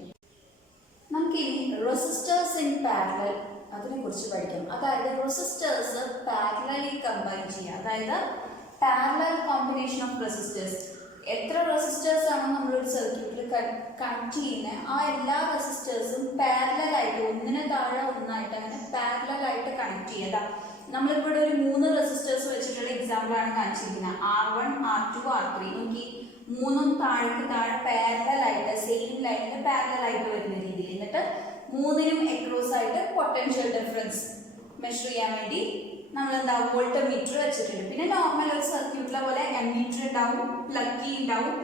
നമുക്കിനി റെസിസ്റ്റേഴ്സ് ഇൻ പാരലൽ അതിനെ കുറിച്ച് പഠിക്കാം. അതായത് റെസിസ്റ്റേഴ്സ് പാരലലി കമ്പൈൻ ചെയ്യുക, അതായത് പാരലൽ കോമ്പിനേഷൻ ഓഫ് റെസിസ്റ്റേഴ്സ്. എത്ര റെസിസ്റ്റേഴ്സ് ആണോ നമ്മളൊരു സർക്യൂട്ടിൽ കണക്ട് ചെയ്യുന്നത്, ആ എല്ലാ റെസിസ്റ്റേഴ്സും പാരലൽ ആയിട്ട് ഒന്നിന് താഴെ ഒന്നായിട്ട് അങ്ങനെ പാരലൽ ആയിട്ട് കണക്ട് ചെയ്യുക. നമ്മളിപ്പോൾ ഒരു 3 റെസിസ്റ്റേഴ്സ് വെച്ചിട്ടുള്ള എക്സാമ്പിൾ ആണ് കാണിച്ചിരിക്കുന്നത്. R1 R2 R3 നോക്കി, 3ഉം താഴേക്ക് താഴെ പാരലൽ ആയിട്ട് സെയിം ലൈനിൽ പാരലൽ ആയിട്ട് വരുന്ന രീതിയിൽ. എന്നിട്ട് 3നും അക്രോസ് ആയിട്ട് പൊട്ടൻഷ്യൽ ഡിഫറൻസ് മെഷർ ചെയ്യാൻ വേണ്ടി നമ്മൾ എന്താ വോൾട്ട്മീറ്റർ വെച്ചിട്ടുണ്ട്. പിന്നെ നോർമൽ ഒരു സർക്യൂട്ടിലെ പോലെ അമ്മീറ്റർ ഉണ്ടാവും, പ്ലഗ് കീ ഉണ്ടാവും,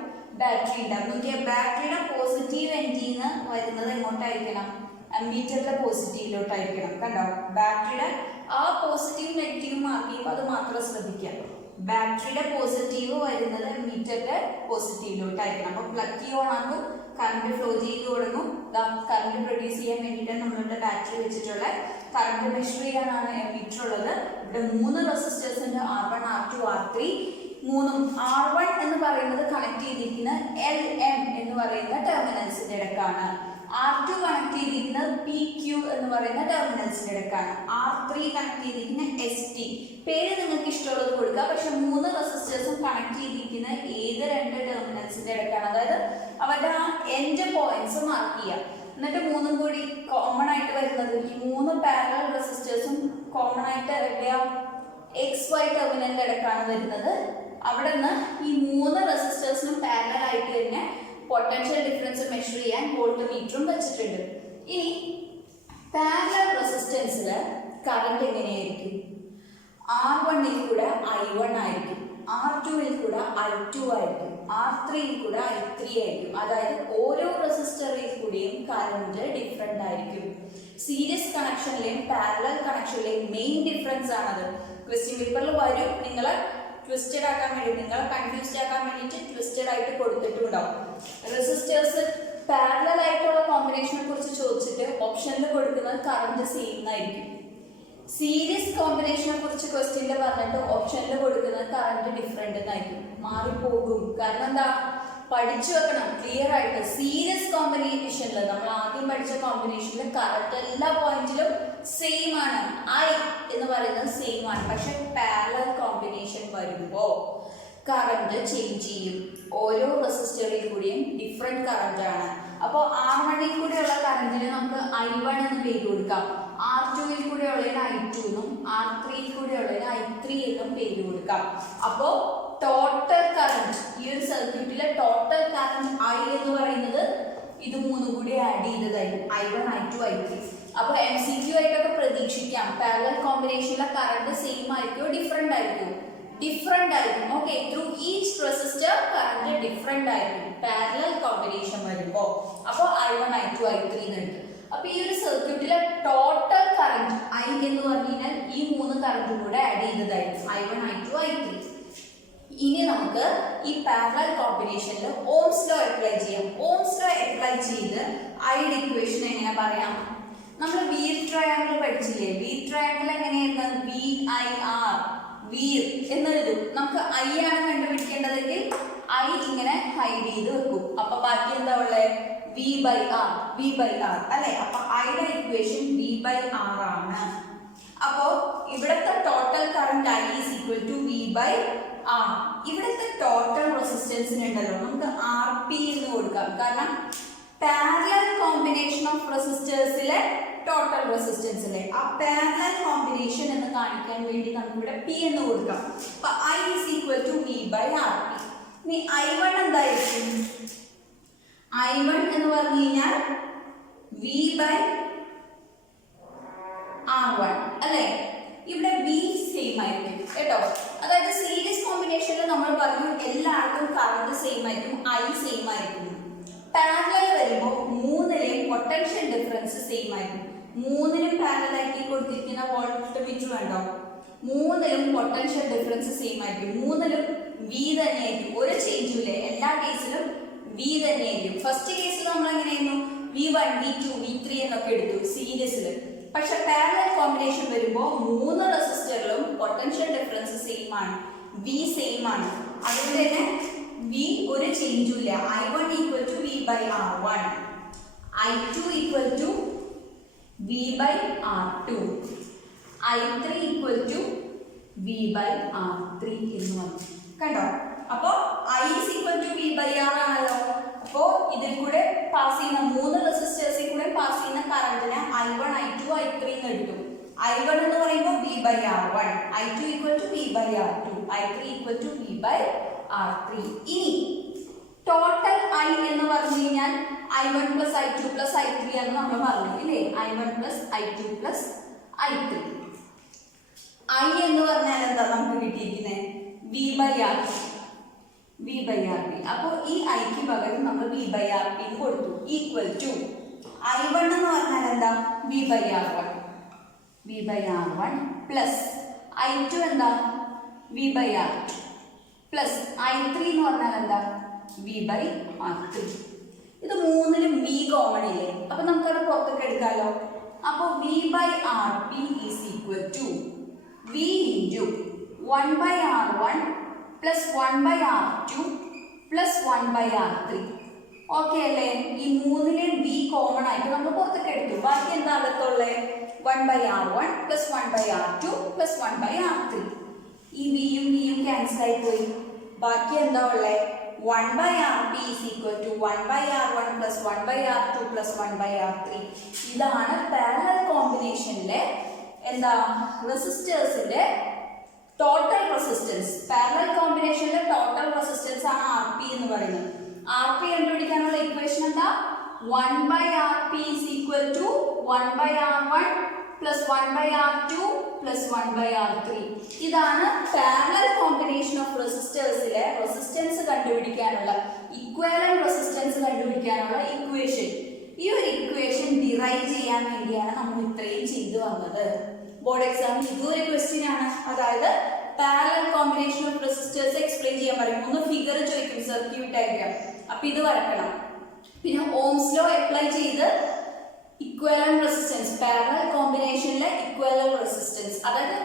ബാറ്ററി ഉണ്ടാവും. നോക്കിയാൽ ബാറ്ററിയുടെ പോസിറ്റീവ് എൻഡിൽ നിന്ന് വരുന്നത് എങ്ങോട്ടായിരിക്കണം, അമ്മീറ്ററിന്റെ പോസിറ്റീവിലോട്ടായിരിക്കണം. കണ്ടോ, ബാറ്ററിയുടെ ആ പോസിറ്റീവ് നെഗറ്റീവ് മാർക്ക് ചെയ്യുമ്പോൾ അത് മാത്രം ശ്രദ്ധിക്കുക. ബാറ്ററിയുടെ പോസിറ്റീവ് വരുന്നത് അമ്മീറ്ററിന്റെ പോസിറ്റീവിലോട്ടായിരിക്കണം. അപ്പോൾ പ്ലഗ് കീ ഓൺ ആക്കും, കറണ്ട് ഫ്ലോ ചെയ്ത് തുടങ്ങും. കറണ്ട് പ്രൊഡ്യൂസ് ചെയ്യാൻ വേണ്ടിയിട്ട് നമ്മളുടെ ബാറ്ററി വെച്ചിട്ടുള്ള കറണ്ട് മെഷർ ചെയ്യാനാണ് അമ്മീറ്റർ ഉള്ളത്. ഇവിടെ 3 റെസിസ്റ്റേഴ്സ് ഉണ്ട്, R1 R2 R3. 3ഉം R1 എന്ന് പറയുന്നത് കണക്ട് ചെയ്തിരിക്കുന്ന LM എന്ന് പറയുന്ന ടെർമിനൽസിന്റെ ഇടക്കാണ്. R2 കണക്ട് ചെയ്തിരിക്കുന്നത് PQ എന്ന് പറയുന്ന ടെർമിനൽസിന്റെ ഇടക്കാണ്. R3 കണക്ട് ചെയ്തിരിക്കുന്ന ST. പേര് നിങ്ങൾക്ക് ഇഷ്ടമുള്ളത് കൊടുക്കുക, പക്ഷെ 3 റെസിസ്റ്റേഴ്സും കണക്ട് ചെയ്തിരിക്കുന്ന ഏത് 2 ടെർമിനൽസിന്റെ ഇടക്കാണ്, അതായത് അവരുടെ ആ എൻഡ് പോയിന്റ്സ് മാർക്ക് ചെയ്യുക. എന്നിട്ട് 3ഉം കൂടി കോമൺ ആയിട്ട് വരുന്നത്, ഈ 3 പാരലൽ റെസിസ്റ്റേഴ്സും കോമൺ ആയിട്ട് എവിടെയാ XY ടെർമിനലിന്റെ ഇടക്കാണ് വരുന്നത്. അവിടെ നിന്ന് ഈ 3 റെസിസ്റ്റേഴ്സിനും പാരലൽ ആയിട്ട് തന്നെ പൊട്ടൻഷ്യൽ ഡിഫറൻസ് മെഷർ ചെയ്യാൻ വോൾട്ട്മീറ്ററും വെച്ചിട്ടുണ്ട്. ഇനി പാരലൽ റെസിസ്റ്റൻസിൽ കറണ്ട് എങ്ങനെയായിരിക്കും? R1ൽ കൂടെ I1 ആയിരിക്കും, R2ൽ കൂടെ I2 ആയിരിക്കും, R3ൽ കൂടെ I3 ആയിരിക്കും. അതായത് ഓരോ റെസിസ്റ്ററിൽ കൂടിയും കറണ്ട് ഡിഫറെന്റ് ആയിരിക്കും. സീരീസ് കണക്ഷനിലെയും പാരലൽ കണക്ഷനിലെയും മെയിൻ ഡിഫറൻസ് ആണത്. ക്വസ്റ്റ്യൻ പേപ്പറിൽ വരും, നിങ്ങളെ ട്വിസ്റ്റഡ് ആക്കാൻ വേണ്ടി, നിങ്ങളെ കൺഫ്യൂസ്ഡ് ആക്കാൻ വേണ്ടിയിട്ട് ട്വിസ്റ്റഡ് ആയിട്ട് കൊടുത്തിട്ടുണ്ടാവും. റെസിസ്റ്റേഴ്സ് പാരലൽ ആയിട്ടുള്ള കോമ്പിനേഷനെ കുറിച്ച് ചോദിച്ചിട്ട് ഓപ്ഷനിൽ കൊടുക്കുന്നത് കറണ്ട് സെയിം ആയിരിക്കും. സീരീസ് കോമ്പിനേഷനെ കുറിച്ച് ക്വസ്റ്റ്യനിൽ പറഞ്ഞിട്ട് ഓപ്ഷനിൽ കൊടുക്കുന്നത് കറണ്ട് ഡിഫറെന്റ് എന്നായിരിക്കും, മാറിപ്പോകും. കാരണം എന്താ, പഠിച്ചു വെക്കണം ക്ലിയർ ആയിട്ട്. സീരീസ് കോമ്പിനേഷനിൽ നമ്മൾ ആദ്യം പഠിച്ച കോമ്പിനേഷനിൽ കറണ്ട് എല്ലാ പോയിന്റിലും സെയിം ആണ്, I എന്ന് പറയുന്നത് സെയിം ആണ്. പക്ഷെ പാരലൽ കോമ്പിനേഷൻ വരുമ്പോൾ കറണ്ട് ചേഞ്ച് ചെയ്യും. ഓരോ റെസിസ്റ്ററിൽ കൂടിയും ഡിഫറെന്റ് കറണ്ട് ആണ്. അപ്പോൾ R1ൽ കൂടെയുള്ള കറണ്ടിന് നമുക്ക് I1 എന്ന് പേര് കൊടുക്കാം, R2ൽ കൂടെ ഉള്ളതിന് I2 എന്നും R3ൽ കൂടെ ഉള്ളതിന് I3 എന്നും പേര് കൊടുക്കാം. അപ്പോൾ ടോട്ടൽ കറണ്ട്, ഈ ഒരു സർക്യൂട്ടിലെ ടോട്ടൽ കറണ്ട് I എന്ന് പറയുന്നത് ഇത് 3 കൂടി ആഡ് ചെയ്തതായിരിക്കും, I1 I2 I3. അപ്പോൾ MCQ ആയിട്ടൊക്കെ പ്രതീക്ഷിക്കാം പാരലൽ കോമ്പിനേഷനിലെ കറണ്ട് സെയിം ആയിരിക്കും, ഡിഫറെന്റ് ആയിരിക്കും, ഡിഫറെന്റ് ആയിരിക്കും. Okay, through each resistor current different ആയിരിക്കും പാരലൽ കോമ്പിനേഷൻ വരുമ്പോൾ. അപ്പോൾ I1 I2 I3 എന്നെടുത്തു. അപ്പോൾ ഈ ഒരു സർക്യൂട്ടിലെ ടോട്ടൽ കറണ്ട് I എന്ന് പറഞ്ഞു കഴിഞ്ഞാൽ ഈ 3 കറണ്ടും കൂടെ ആഡ് ചെയ്തതായിരിക്കും, I1 I2 I3. ഇനി നമുക്ക് ഈ പാരലൽ കോമ്പിനേഷനിൽ ഓംസ് ലോ അപ്ലൈ ചെയ്യാം. ഓംസ് ലോ അപ്ലൈ ചെയ്ത് Iയുടെ ഇക്വേഷൻ എങ്ങനെ പറയാം? നമ്മൾ വീർ ട്രയാങ്കിൾ പഠിച്ചില്ലേ? വീർ ട്രയാങ്കിൾ എങ്ങനെയായിരുന്നു? VIR, വീർ എന്നെഴുതും. നമുക്ക് I ആണ് കണ്ടുപിടിക്കേണ്ടതെങ്കിൽ I ഇങ്ങനെ ഹൈഡ് ചെയ്ത് വെക്കും. അപ്പൊ ബാക്കി എന്താ ഉള്ളത്? V/R അല്ലെ? അപ്പൊ Iയുടെ ഇക്വേഷൻ V/R ആണ്. അപ്പോ ഇവിടുത്തെ total current I is equal to V/R. ഇവിടുത്തെ ടോട്ടൽ റെസിസ്റ്റൻസിന് ഉണ്ടല്ലോ, നമുക്ക് RP എന്ന് കൊടുക്കാം. കാരണം പാരലൽ കോമ്പിനേഷൻ ഓഫ് റെസിസ്റ്റേഴ്സിലെ ടോട്ടൽ റെസിസ്റ്റൻസ് അല്ലേ, ആ പാരലൽ കോമ്പിനേഷൻ എന്ന് കാണിക്കാൻ വേണ്ടി നമുക്കിവിടെ പി എന്ന് കൊടുക്കാം. അപ്പൊ I is equal to V/RP. ഇനി I1 എന്തായിരിക്കും? I1 എന്ന് പറഞ്ഞു കഴിഞ്ഞാൽ V/R1 അല്ലേ. ഇവിടെ V സെയിം ആയിരിക്കും കേട്ടോ. അതായത് സീരീസ് കോമ്പിനേഷനിൽ നമ്മൾ പറഞ്ഞു എല്ലാവർക്കും കറണ്ട് സെയിം ആയിരിക്കും, I സെയിം ആയിരിക്കും. പാരലൽ വരുമ്പോൾ മൂന്നിലെയും പൊട്ടൻഷ്യൽ ഡിഫറൻസ് സെയിം ആയിരിക്കും. മൂന്നിനും പാരലൽ ആക്കി കൊടുത്തിരിക്കുന്ന വോൾട്ട്മീറ്റർ കണ്ടോ, മൂന്നിലും പൊട്ടൻഷ്യൽ ഡിഫറൻസ് സെയിം ആയിരിക്കും. മൂന്നിലും V തന്നെയായിരിക്കും, ഒരു ചേഞ്ചും ഇല്ല. എല്ലാ കേസിലും V തന്നെയായിരിക്കും. ഫസ്റ്റ് കേസിൽ നമ്മൾ എങ്ങനെയായിരുന്നു V1 V2 V3 എന്നൊക്കെ എടുത്തു സീരീസിൽ. പക്ഷെ പാരലൽ കോമ്പിനേഷൻ വരുമ്പോൾ മൂന്ന് റെസിസ്റ്ററിലും പൊട്ടൻഷ്യൽ ഡിഫറൻസ് സെയിം ആണ്, V സെയിം ആണ്. അതുകൊണ്ട് തന്നെ V ഒരു ചേഞ്ചും ഇല്ല. I1 equal to V/R1, I2 equal to V/R2, I3 equal to V/R3 എന്ന് വന്നു കണ്ടോ. അപ്പോ I is equal to V/R ആണല്ലോ. അപ്പോ ഇതിൽ കൂടെ പാസ് ചെയ്യുന്ന മൂന്ന് റെസിസ്റ്റേഴ്സിൽ കൂടെ പാസ് ചെയ്യുന്ന കറണ്ടിനെ I1 I2 I3 എന്ന് എടുത്തു. I1 എന്ന് പറയുമ്പോൾ V/R1, I2 equal to V/R2, I3 equal to V/R3. ഇനി ടോട്ടൽ I എന്ന് പറഞ്ഞു കഴിഞ്ഞാൽ I1 plus I2 plus I3 എന്ന് നമ്മൾ പറഞ്ഞു ഇല്ലേ. I1 plus I2 plus I3. I എന്ന് പറഞ്ഞാൽ എന്താ നമുക്ക് കിട്ടിയിരിക്കുന്നത്? V/RP. അപ്പോൾ ഈ ഐക്ക് പകരം നമ്മൾ V/RP എന്ന് കൊടുത്തു. ഈക്വൽ ടു I1 എന്ന് പറഞ്ഞാൽ എന്താ? V/R1 പ്ലസ് I2 എന്താ? V/R2 പ്ലസ് I3 എന്ന് പറഞ്ഞാൽ എന്താ? V/R3. ഇത് മൂന്നിലും V കോമൺ ഇല്ലേ, അപ്പൊ നമുക്കത് പുറത്തൊക്കെ എടുക്കാലോ. അപ്പൊ V/RP is equal to V into 1/R1 plus 1/R2 plus 1/R3. Okay അല്ലേ. ഈ മൂന്നിലെ V കോമൺ ആയിട്ട് നമ്മൾ പുറത്തൊക്കെ എടുത്തു. ബാക്കി എന്താ അകത്തുള്ളത്? 1/R1 plus 1/R2 plus 1/R3. ഈ Vയും Vയും ക്യാൻസൽ ആയി പോയി. ബാക്കി എന്താ ഉള്ളത്? 1/RP is equal to 1/R1 plus 1/R2 plus 1/R3. ഇതാണ് പാരലൽ കോമ്പിനേഷനിലെ എന്താ റെസിസ്റ്റേഴ്സിന്റെ ടോട്ടൽ റെസിസ്റ്റൻസ്. പാരലൽ കോമ്പിനേഷനിലെ ടോട്ടൽ റെസിസ്റ്റൻസ് ആണ് RP എന്ന് പറയുന്നത്. RP കണ്ടുപിടിക്കാനുള്ള ഇക്വേഷൻ എന്താ? 1/RP is equal to 1/R1 plus 1/R2 plus 1/R3. ഇതാണ് പാരലൽ കോമ്പിനേഷൻ ഓഫ് റെസിസ്റ്റേഴ്സിലെ റെസിസ്റ്റൻസ് കണ്ടുപിടിക്കാനുള്ള, ഇക്വലന്റ് റെസിസ്റ്റൻസ് കണ്ടുപിടിക്കാനുള്ള ഇക്വേഷൻ. ഈ ഒരു ഇക്വേഷൻ ഡിറൈവ് ചെയ്യാൻ വേണ്ടിയാണ് നമ്മൾ ഇത്രയും ചെയ്തു വന്നത്. ബോർഡ് എക്സാമിൽ ഇതൊരു ക്വസ്റ്റ്യൻ ആണ്. അതായത് parallel combination of resistors explain ചെയ്യാൻ പറയും. ഒന്ന് ഫിഗർ ചോദിക്കും, സർക്യൂട്ട് ഡയഗ്രാം. അപ്പൊ ഇത് വരക്കണം. പിന്നെ ഓംസ് ലോ അപ്ലൈ ചെയ്ത് ഇക്വലന്റ് റെസിസ്റ്റൻസ്, പാരലൽ കോമ്പിനേഷനിലെ ഇക്വലന്റ് റെസിസ്റ്റൻസ്, അതായത്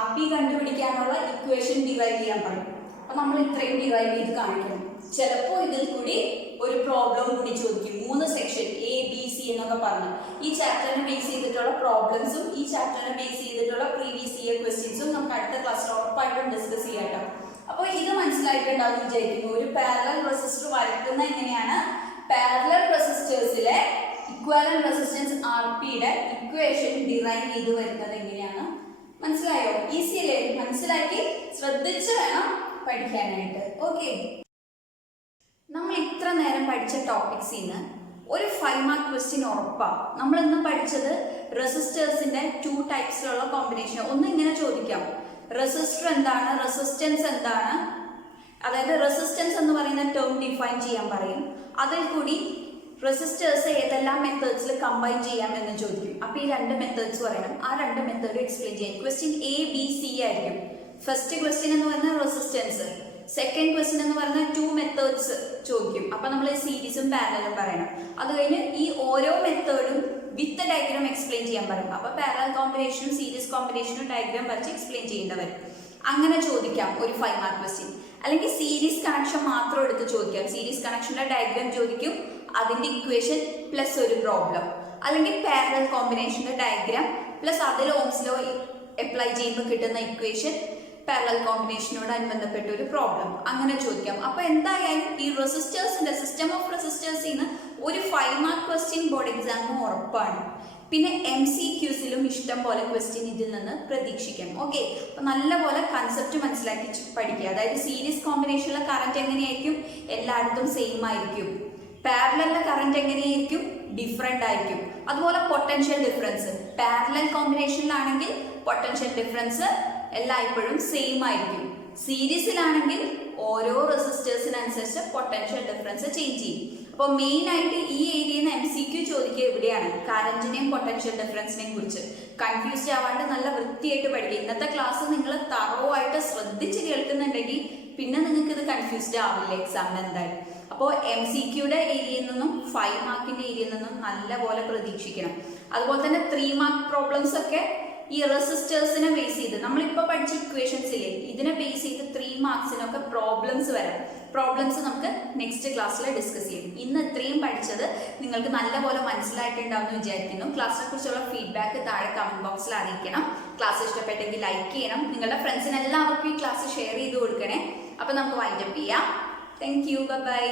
RP കണ്ടുപിടിക്കാനുള്ള ഇക്വേഷൻ ഡിറൈവ് ചെയ്യാൻ പറയും. അപ്പൊ നമ്മൾ ഇത്രയും ഡിറൈവ് ചെയ്ത് കാണിക്കണം. ചിലപ്പോൾ ഇതിൽ കൂടി ഒരു പ്രോബ്ലം കൂടി ചോദിക്കും. 3 സെക്ഷൻ A, B, C എന്നൊക്കെ പറഞ്ഞു ഈ ചാപ്റ്ററിനെ ബേസ് ചെയ്തിട്ടുള്ള പ്രോബ്ലംസും ഈ ചാപ്റ്ററിനെ ബേസ് ചെയ്തിട്ടുള്ള പ്രീവിയസ് ഇയർ ക്വസ്റ്റ്യൻസും നമുക്ക് അടുത്ത ക്ലാസ്സിൽ ഉറപ്പായിട്ടും ഡിസ്കസ് ചെയ്യാട്ടോ. അപ്പോൾ ഇത് മനസ്സിലായിട്ടുണ്ടാവും വിചാരിക്കുന്നു. ഒരു പാരലൽ റെസിസ്റ്റർ വരയ്ക്കുന്ന എങ്ങനെയാണ്, പാരലൽ റെസിസ്റ്റേഴ്സിലെ ഇക്വലന്റ് റെസിസ്റ്റൻസ് RPയുടെ ഇക്വേഷൻ ഡിറൈവ് ചെയ്ത് വരുന്നത് എങ്ങനെയാണ് മനസ്സിലായോ? ഈസി അല്ലേ? മനസ്സിലാക്കി ശ്രദ്ധിച്ച് വേണം പഠിക്കാനായിട്ട്. ഓക്കെ, നമ്മൾ ഇത്ര നേരം പഠിച്ച ടോപ്പിക്സിൽ നിന്ന് ഒരു 5 മാർക്ക് ക്വസ്റ്റ്യൻ ഉറപ്പാണ്. നമ്മൾ ഇന്ന് പഠിച്ചത് റെസിസ്റ്റേഴ്സിന്റെ 2 ടൈപ്സിലുള്ള കോമ്പിനേഷൻ. ഒന്ന് ഇങ്ങനെ ചോദിക്കാം, റെസിസ്റ്റർ എന്താണ്, റെസിസ്റ്റൻസ് എന്താണ്, അതായത് റെസിസ്റ്റൻസ് എന്ന് പറയുന്ന ടേം ഡിഫൈൻ ചെയ്യാൻ പറയും. അതിൽ കൂടി റെസിസ്റ്റേഴ്സ് ഏതെല്ലാം മെത്തേഡ്സിൽ കമ്പൈൻ ചെയ്യാം എന്ന് ചോദിക്കും. അപ്പോൾ ഈ 2 മെത്തേഡ്സ് പറയണം. ആ 2 മെത്തേഡ് എക്സ്പ്ലെയിൻ ചെയ്യാം. ക്വസ്റ്റ്യൻ A, B, C ആയിരിക്കും. ഫസ്റ്റ് ക്വസ്റ്റ്യൻ എന്ന് പറയുന്നത് റെസിസ്റ്റൻസ്, സെക്കൻഡ് ക്വസ്റ്റ്യൻ എന്ന് പറയുന്ന 2 മെത്തേഡ്സ് ചോദിക്കും. അപ്പൊ നമ്മൾ സീരീസും പാരലലും പറയണം. അത് കഴിഞ്ഞ് ഈ ഓരോ മെത്തേഡും വിത്ത് ഡയഗ്രാം എക്സ്പ്ലെയിൻ ചെയ്യാൻ പറയും. അപ്പൊ പാരലൽ കോമ്പിനേഷനും സീരീസ് കോമ്പിനേഷനും ഡയഗ്രാം വരച്ച് എക്സ്പ്ലെയിൻ ചെയ്യേണ്ടവർ. അങ്ങനെ ചോദിക്കാം ഒരു 5 മാർക്ക് ക്വസ്റ്റ്യൻ. അല്ലെങ്കിൽ സീരീസ് കണക്ഷൻ മാത്രം എടുത്ത് ചോദിക്കാം. സീരീസ് കണക്ഷന്റെ ഡയഗ്രാം ചോദിക്കും, അതിന്റെ ഇക്വേഷൻ പ്ലസ് ഒരു പ്രോബ്ലം. അല്ലെങ്കിൽ പാരലൽ കോമ്പിനേഷന്റെ ഡയഗ്രാം പ്ലസ് അതിൽ ഓംസ് ലോ അപ്ലൈ ചെയ്യുമ്പോൾ കിട്ടുന്ന ഇക്വേഷൻ, പാരലൽ കോമ്പിനേഷനോട് അനുബന്ധപ്പെട്ട ഒരു പ്രോബ്ലം, അങ്ങനെ ചോദിക്കാം. അപ്പൊ എന്തായാലും ഈ റെസിസ്റ്റേഴ്സിന്റെ സിസ്റ്റം ഓഫ് റെസിസ്റ്റേഴ്സിൽ നിന്ന് ഒരു 5 മാർക്ക് ക്വസ്റ്റ്യൻ ബോർഡ് എക്സാമിന് ഉറപ്പാണ്. പിന്നെ MCQസിലും ഇഷ്ടം പോലെ ക്വസ്റ്റ്യൻ ഇതിൽ നിന്ന് പ്രതീക്ഷിക്കാം. ഓക്കെ, അപ്പൊ നല്ലപോലെ കൺസെപ്റ്റ് മനസ്സിലാക്കി പഠിക്കുക. അതായത് സീരീസ് കോമ്പിനേഷനിലെ കറന്റ് എങ്ങനെയായിരിക്കും, എല്ലായിടത്തും സെയിം ആയിരിക്കും. പാരലലിലെ കറന്റ് എങ്ങനെയായിരിക്കും, ഡിഫറെന്റ് ആയിരിക്കും. അതുപോലെ പൊട്ടൻഷ്യൽ ഡിഫറൻസ് പാരലൽ കോമ്പിനേഷനിലാണെങ്കിൽ പൊട്ടൻഷ്യൽ ഡിഫറൻസ് എല്ലായ്പ്പോഴും സെയിം ആയിരിക്കും. സീരീസിലാണെങ്കിൽ ഓരോ റെസിസ്റ്റേഴ്സിനനുസരിച്ച് പൊട്ടൻഷ്യൽ ഡിഫറൻസ് ചേഞ്ച് ചെയ്യും. അപ്പോൾ മെയിൻ ആയിട്ട് ഈ ഏരിയയിൽ നിന്ന് MCQ ചോദിക്കുക എവിടെയാണ്, കറന്റിനെയും പൊട്ടൻഷ്യൽ ഡിഫറൻസിനെയും കുറിച്ച്. കൺഫ്യൂസ്ഡ് ആവാണ്ട് നല്ല വൃത്തിയായിട്ട് പഠിക്കുക. ഇന്നത്തെ ക്ലാസ് നിങ്ങൾ തറോ ആയിട്ട് ശ്രദ്ധിച്ച് കേൾക്കുന്നുണ്ടെങ്കിൽ പിന്നെ നിങ്ങൾക്ക് ഇത് കൺഫ്യൂസ്ഡ് ആവില്ല എക്സാമിന് എന്തായാലും. അപ്പോൾ MCQയുടെ ഏരിയയിൽ നിന്നും 5 മാർക്കിന്റെ ഏരിയയിൽ നിന്നും നല്ലപോലെ പ്രതീക്ഷിക്കണം. അതുപോലെ തന്നെ 3 മാർക്ക് പ്രോബ്ലംസ് ഒക്കെ ഈ റെസിസ്റ്റേഴ്സിനെ ബേസ് ചെയ്ത് നമ്മളിപ്പോൾ പഠിച്ച ഇക്വേഷൻസ് ഇല്ലേ, ഇതിനെ ബേസ് ചെയ്ത് 3 മാർക്സിനൊക്കെ പ്രോബ്ലംസ് വരാം. പ്രോബ്ലംസ് നമുക്ക് നെക്സ്റ്റ് ക്ലാസ്സിൽ ഡിസ്കസ് ചെയ്യും. ഇന്ന് ഇത്രയും പഠിച്ചത് നിങ്ങൾക്ക് നല്ലപോലെ മനസ്സിലായിട്ടുണ്ടാവും എന്ന് വിചാരിക്കുന്നു. ക്ലാസ്സിനെ കുറിച്ചുള്ള ഫീഡ്ബാക്ക് താഴെ കമന്റ് ബോക്സിൽ അറിയിക്കണം. ക്ലാസ് ഇഷ്ടപ്പെട്ടെങ്കിൽ ലൈക്ക് ചെയ്യണം. നിങ്ങളുടെ ഫ്രണ്ട്സിന് എല്ലാവർക്കും ഈ ക്ലാസ് ഷെയർ ചെയ്ത് കൊടുക്കണേ. അപ്പൊ നമുക്ക് വൈൻഡപ്പ് ചെയ്യാം. Thank you, by.